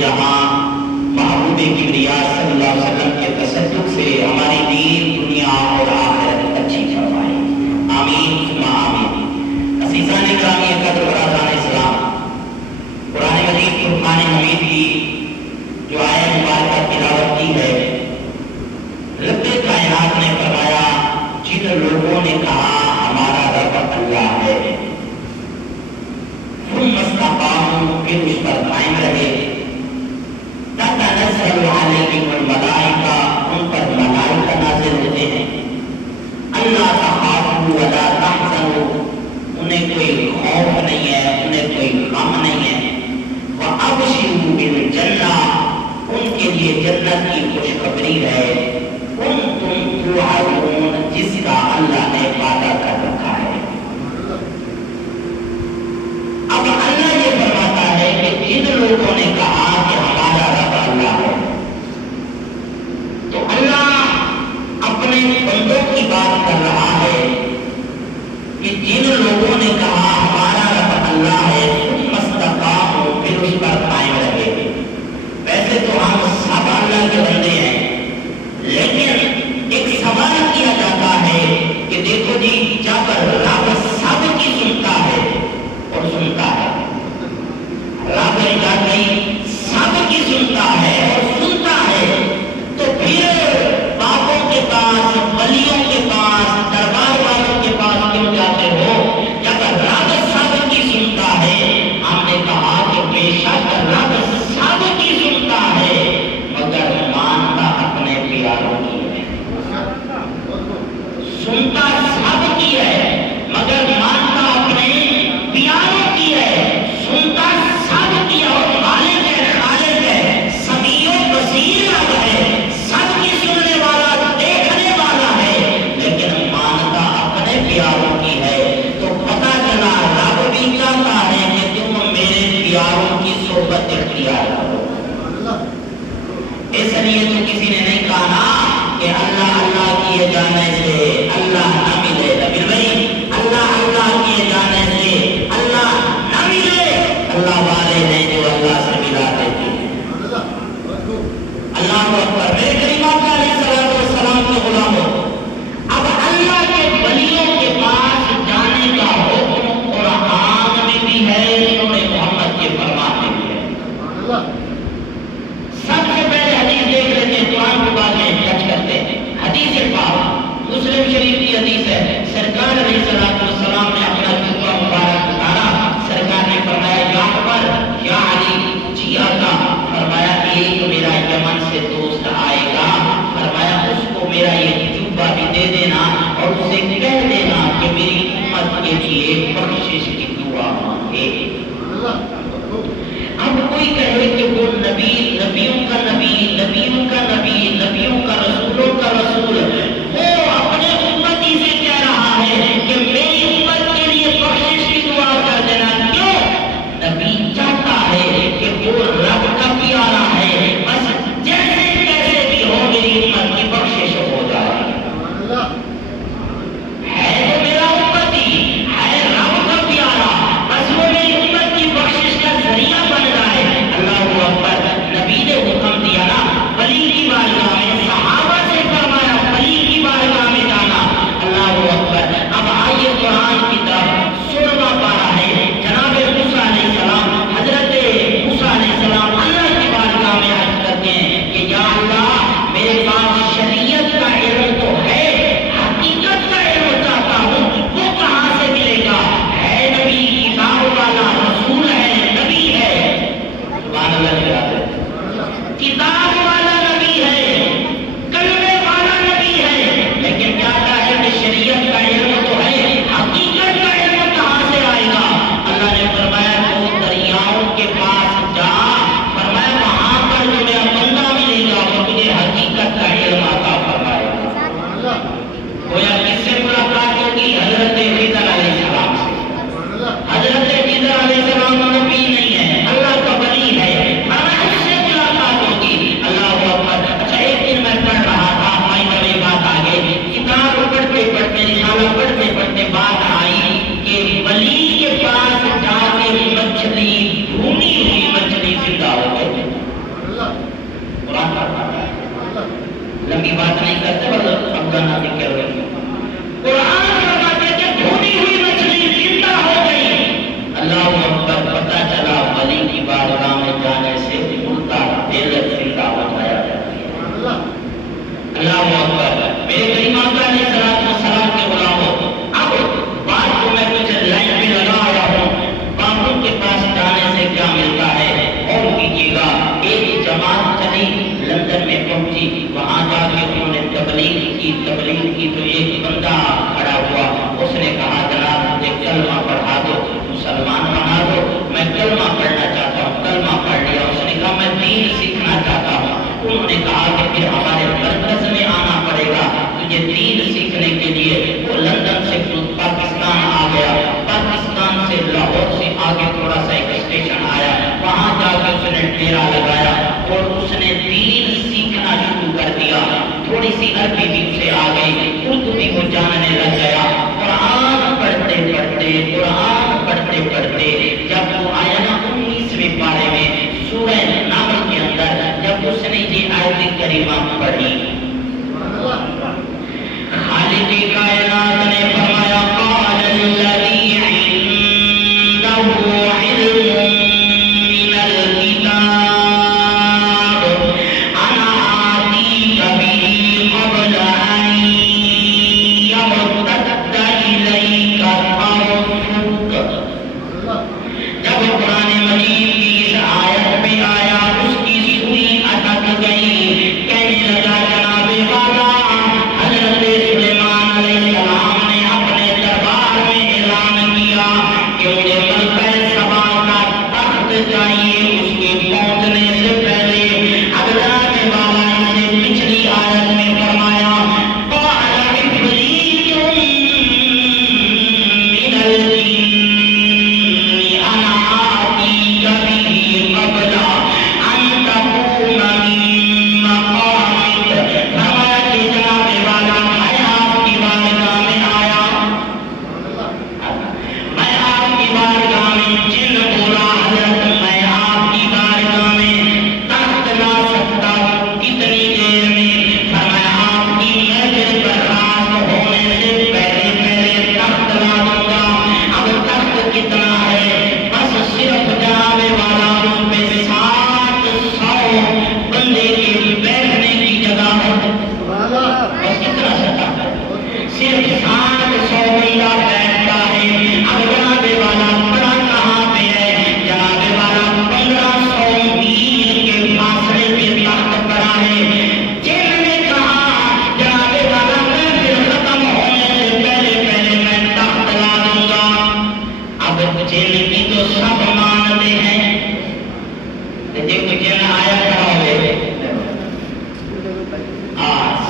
جہاں محبوب کبریا صلی اللہ علیہ وسلم کے تصدق سے ہماری دین دنیا اور آخرت اچھی فرمائے، آمین ثم آمین۔ عزیزان گرامی قدر برادران اسلام، قرآن مجید فرقان حمید کی جو آیت مبارکہ تلاوت کی ہے، رب کائنات نے فرمایا جن لوگوں نے کہا ہمارا رب اللہ ہے، ثم استقاموا، پھر اس پر قائم رہے، تتنزل علیہم الملائکہ، ان پر ملائکہ نازل ہوتے ہیں، اللہ تخافوا ولا تحزنوا، انہیں کوئی خوف نہیں ہے، انہیں کوئی غم نہیں ہے، وابشروا بالجنہ، ان کے لیے جنت کی خوشخبری ہے، کنتم توعدون، جس کا اللہ نے وعدہ کر رکھا ہے۔ اب اللہ یہ فرماتا ہے کہ جن لوگوں نے کہا کہ ہمارا رب اللہ ہے، تو اللہ اپنے بندوں کی بات کر رہا ہے کہ جن لوگوں نے کہا ہمارا رب اللہ ہے، ثم استقاموا، پھر اس پر قائم رہے۔ ویسے تو ہم سب اللہ کے بندے ہیں، لیکن ایک سوال کیا جاتا ہے کہ دیکھو جی، جب رب سب کی سنتا ہے اور سنتا ہے، رب نہیں سب کی سنتا ہے اور سنتا ہے، تو پھر باپوں کے پاس، ولیوں کے پاس، دربار والوں کے پاس کیوں جاتے ہو؟ جب رب سب کی سنتا ہے، ہم نے کہا کہ بے شک رب سب کی سنتا ہے، مگر مانتا اپنے پیاروں کی ہے۔ سنتا سب کی ہے مگر مانتا اپنے پیاروں کی ہے، سنتا سب کی اور خالق ہے، خالق ہے، سمیع و بصیر رب ہے، سب کی سننے والا، دیکھنے والا ہے، لیکن مانتا اپنے پیاروں کی ہے۔ تو پتہ چلا رب بھی چاہتا ہے کہ تم میرے پیاروں کی صحبت اختیار کرو۔ اس لیے تو کسی نے نہیں کہا نا کہ اللہ اللہ کیے جانے سے اللہ نہ ملے، نبی بھائی، اللہ اللہ کیے جانے سے اللہ نہ ملے۔ اللہ والے ہیں جو اللہ سے ملا دیتے ہیں۔ اللہ اکبر، میرے کریم آقا علیہ الصلوۃ والسلام کے غلاموں، اب اللہ کے ولیوں کے پاس جانے کا حکم قرآن میں بھی ہے، سورہ محمد کے فرمان میں بھی ہے۔ سب سے پہلے حدیث دیکھ لیتے ہیں، قرآن کے بعد میں ٹچ کرتے ہیں۔ حدیث پاک مسلم شریف کی حدیث ہے، سرکار علیہ الصلوۃ والسلام نے اپنا جوتا مبارک اتارا، سرکار نے فرمایا یا عمر یا علی جیا کا، فرمایا ایک میرا یمن سے دوست آئے گا، فرمایا اس کو میرا یہ جوبہ بھی دے دینا اور اسے کہہ دینا کہ میری امت کے لیے بخشش کی دعا مانگے۔ اب کوئی کہے کہ وہ نبی، نبیوں کا نبی، نبیوں کا نبی، نبیوں کا رسولوں کا رسول، وہ اپنے امتی سے کہہ رہا ہے کہ میری امت کے لیے بخشش کی دعا کر دینا۔ کیوں؟ نبی چاہتا ہے کہ وہ رب کا پیارا ہے، بس جیسے کیسے بھی ہو میری امت کی بخشش ہو جائے۔ ہے تو میرا امتی، ہے رب کا پیارا، بس وہ میری امت کی بخشش کا ذریعہ بن رہا ہے۔ اللہ اکبر، نبی نے حکم دیا نا، ولی کی عربی بھی اسے آ گئی، اردو بھی وہ جاننے لگ گیا۔ قرآن پڑھتے پڑھتے جب وہ آیا نا 19ویں پارے میں سورہ نمل کے اندر، جب اس نے یہ آیت کریمہ پڑھی، خالق کائنات نے فرمایا قال الذی عنده علم من الکتاب انا آتیک به قبل ان یرتد الیک طرفک۔ جب قرآن مجید کی اس آیت پہ آیا، اس کی سوئی اٹک گئی، کہنے لگا جناب والا حضرت سلیمان علیہ السلام نے اپنے دربار میں اعلان کیا کہ مجھے ملکہ سبا کا تخت چاہیے۔ اس کے پہنچنے سے پہلے حضرت والا نے پچھلی آیت میں فرمایا قال عفریت من الجن انا آتیک به قبل ان تقوم من مقامک۔ فرمایا کہ جناب والا میں آپ کی بارگاہ میں آیا، میں آپ کی بارگاہ میں، جن بولا حضرت میں آپ کی بارگاہ میں تخت لا سکتا ہوں کتنی دیر میں؟ فرمایا آپ کی محفل برخاست ہونے سے پہلے تخت لا دوں گا۔ اب تخت کتنا ہے؟ بس صرف جناب والا اس پہ 700 بندے کے بیٹھنے کی جگہ ہے، بس اتنا سا تخت ہے، صرف 700 بندہ بیٹھتا ہے۔ اب جناب والا بڑا کہاں پہ ہے؟ جناب والا 1500 میل کے فاصلے پہ تخت پڑا ہے۔ جن نے کہا جناب والا محفل ختم ہونے سے پہلے میں تخت لا دوں گا۔ اب جن کی تو سب مانتے ہیں، دیکھو جن آیا کھڑا ہوئے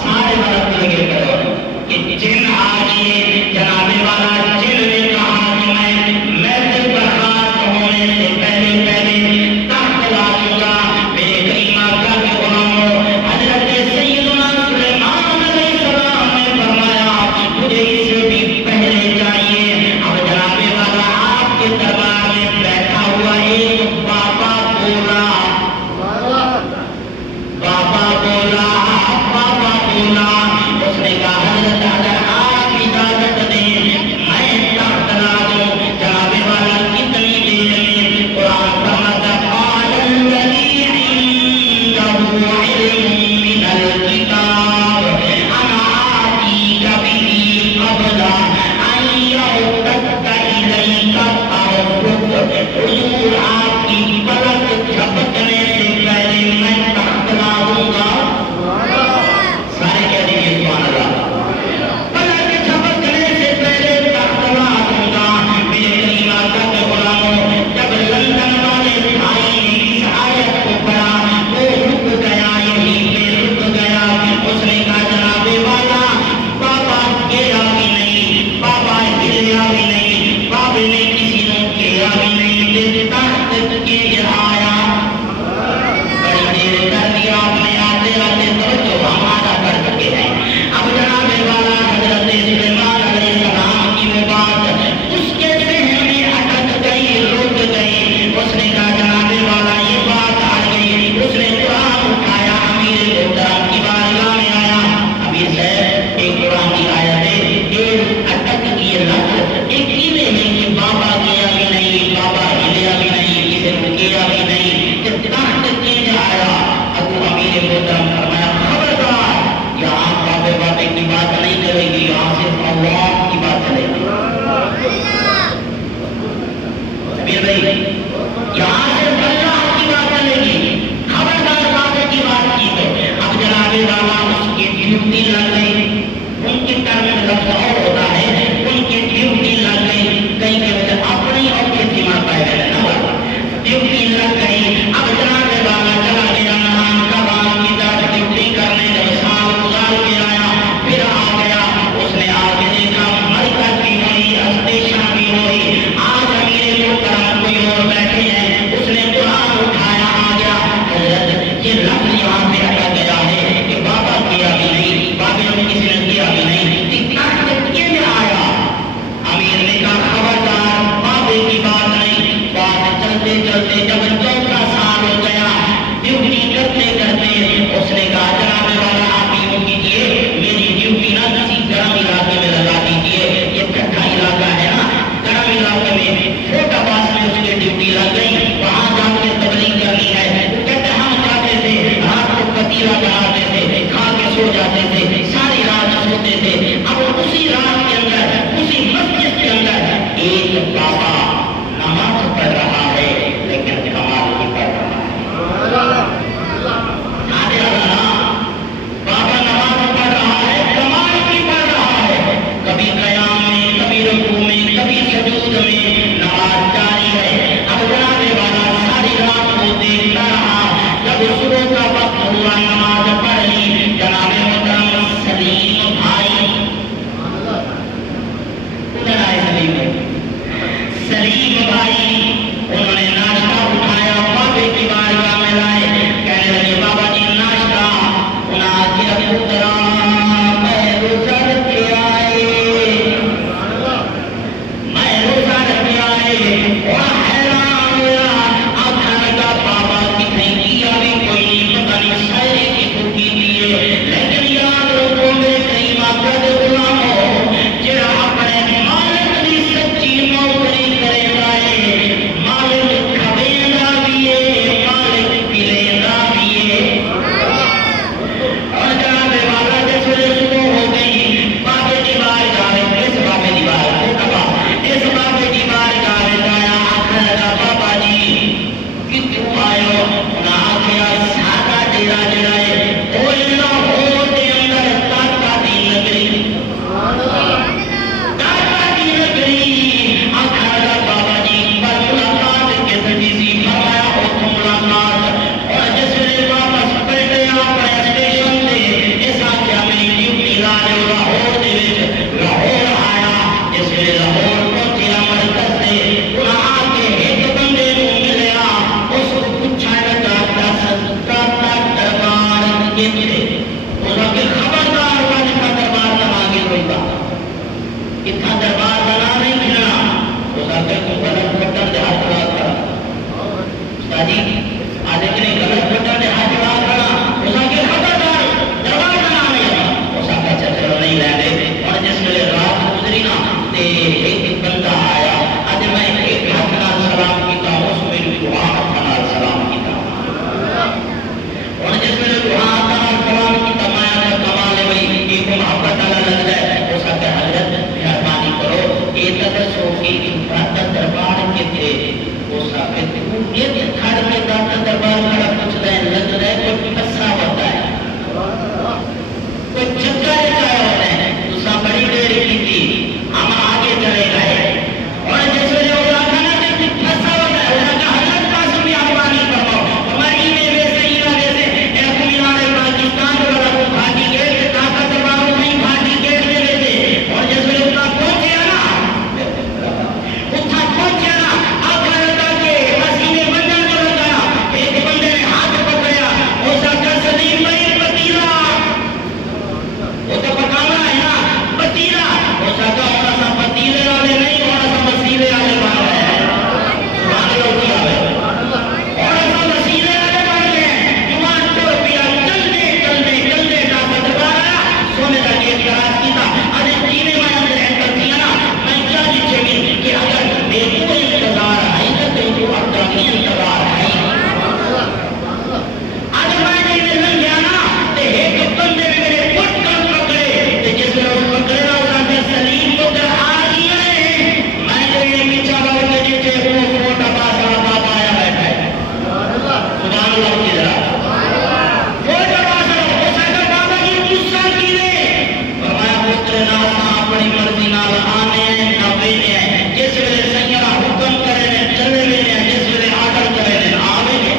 سارے مدد لگے کرو کہ جن آئیے۔ جناب والا جن نے کہا کہ میں محفل برخاست ہونے سے پہلے تخت لا دوں گا۔ میرے کریمہ کا غلاموں، حضرت سیدنا سلیمان علیہ السلام نے فرمایا مجھے اس سے بھی پہلے چاہیے۔ اب جناب والا آپ کے دربار میں بیٹھا ہوا ایک بابا بولا، اس نے کہا حضرت اگر آپ اجازت دیں میں تخت لا دوں۔ جناب والا کتنی دیر میں؟ قرآن فرماتا قال الذی عنده علم من الکتاب انا آتیک به قبل ان یرتد الیک طرفک۔ حضور آپ کی پلک جھپکنے سے پہلے میں تخت لا دوں گا۔ سارے کہہ دیجیے سبحان اللہ۔ پلک جھپکنے سے پہلے تخت لا دوں گا۔ میرے کریمہ کا غلاموں، جب لندن والے بھائی نے اس آیت کو پڑھا وہ رک گیا، یہیں پہ رک گیا۔ اس نے کہا جناب والا بابا گیا بھی نہیں، بابا ہلیا بھی نہیں، بابے نے کسی نے کیا بھی نہیں، تخت کے آیا۔ بڑی دیر کر دیا آپ نے، آتے آتے توجہ ہمارا کر چکے ہیں۔ اب جناب والا حضرت سلیمان علیہ السلام کی وہ بات اس کے ذہن میں اٹک گئی، رک گئی۔ اس نے کہا جناب والا یہ بات آ گئی۔ اس نے قرآن اٹھایا، امیر محترم کی بارگاہ میں آیا۔ امیر صاحب ایک قرآن کی آیت ہے، ایک اٹک کی لفظ ایک کیلے میں کہ بابا گیا بھی نہیں، بابا ہلیا بھی نہیں، کسی نے کیا بھی نہیں، جب تخت کے آیا ابو امیر محترم فرمایا خبردار یہاں بابے بابے کی بات نہیں چلے گی، یہاں صرف اللہ کی بات چلے گی۔ امیر بھائی یہاں صرف اللہ کی بات چلے گی، خبردار بابے کی بات کی تو اب جناب والا اس کی ڈیوٹی لگ گئی۔ ان کی ٹرم لفظ اور ہوتا ہے، ان کی ڈیوٹی لگ گئی، کئی کے وجہ اپنی اور کسی ماں پائے گئے نا ڈیوٹی لگ گئی۔ اب جناب والا چلا گیا نام کبان کی طرف ڈیوٹی کرنے، جب سال گزار کے آیا پھر آ گیا۔ اس نے آگے دیکھا مرکز بھی ہوئی، اسٹیشن بھی ہوئی، آج امیر محترم کوئی اور بیٹھے ہیں۔ کتوں آئے انہاں آخیا ساڈا ڈیرا جڑا ہے وہ لاہور دے اندر داتا دی نگری داتا دی نگری آخر بابا جی پر ملاقات کتنی سی فرمایا اتوں ملاقات اور جس ویلے واپس پلٹے اپنے اسٹیشن سے اس آخیا میری ڈیوٹی لا لو لاہور دے وچ لاہور آیا جس ویلے لاہور پہنچیا مرکز سے انہاں آ کے ایک بندے نوں ملیا اس کو پوچھا لگا داتا دربار کتنے اس آخر خبردار واج کا دربار لگا کے کوئی بات اتنا دربار بنا نہیں کھلنا اس آخر کو غلط بٹن دے ہاتھ لگا کر استاد جی آج اتنے غلط بٹن دے ہاتھ لگا کھڑا اس آخر خبردار دربار بنا نہیں اس آخر چلو نہیں لے گئے اور جس ویلے رات گزری نا تے ایک بندہ آیا اج میں ایک ہاتھ نال سلام کیتا اس میری دعا ہاتھ نال سلام کیتا اور جس ویلے دعا ہاتھ نال سلام کیتا میں آخر کمال ہے بھائی ایک محبت والا لگ جائے اس آخر حضرت مہربانی کرو یہ تو دسو کہ داتا دربار کتنے اس آخر یہ کھڑ کے داتا دربار کھڑا پوچھتا ہے لگ رہا ہے کوئی پسا ہوتا ہے کوئی چکر ہوتا ہے دوسرا بڑی دیر کی تھی ہم آگے چلے گئے اور جس وجہ وہ آخا نا کہ پھنسا ہوتا ہے انہوں نے کہا حضرت قاسم بھی آبانی فرماؤ ہماری میں ویسے ہی نہ ویسے ایک مینار پاکستان والا کو بھاگی گئے کہ طاقت درباروں میں بھاگی گئے دے ویسے اور جس وجہ اتنا پہنچیا نا آخا لگا کہ مسیح بندن جو لگا ایک بندے نے ہاتھ پکڑیا اس آخر سلیم بھائی پتیلا وہ تو پکانا ہے نا پتیلا وہ سکا ہونا سا پتیلے والے نہیں ہونا سا مسیلے والے بن رہے ہیں سبحان اللہ کی آوے ہونا سا مسیلے والے بن گئے ہیں جوان ٹر پیا چلتے طاقت دربار آیا سونے کا ایک راز کی تھا ارے جینے میں اندر انٹر دیا نا میں کیا جیچے گی کہ اگر میرے کو انتظار ہے تو اپنا بھی انتظار ہے اگر میں جینے لگ گیا نا تو ایک بندے نے میرے پٹ کر پکڑے تو جس میں اس پکڑنا ہوتا ہے سلیم کو کر آ گیا ہے میں جو یہ پیچھا بڑھ کے نیچے وہ فوٹا باسا بابا آیا بیٹھا ہے سبحان اللہ کی ذرا فوٹا باسا ہو سکتا بابا کی غصہ کی نے فرمایا پتر ناسا اپنی مرضی نال آنے ہیں نہ بینے ہیں جس ویلے سیارہ حکم کرے نے چلے وینے ہیں جس ویلے آڈر کرے نے آوے نے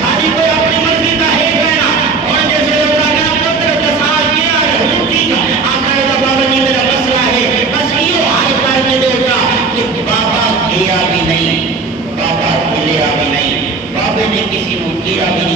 ساری کوئی اپنی مرضی کا ہے کہنا اور جس ویلے اس آگے پتر کسال کیا حضور کی آخر کا بابا جی میرا مسئلہ ہے بس یہ حال کر کے دے گا کہ بابا گیا بھی نہیں بابا ملیا بھی نہیں بابے نے کسی کو کیا بھی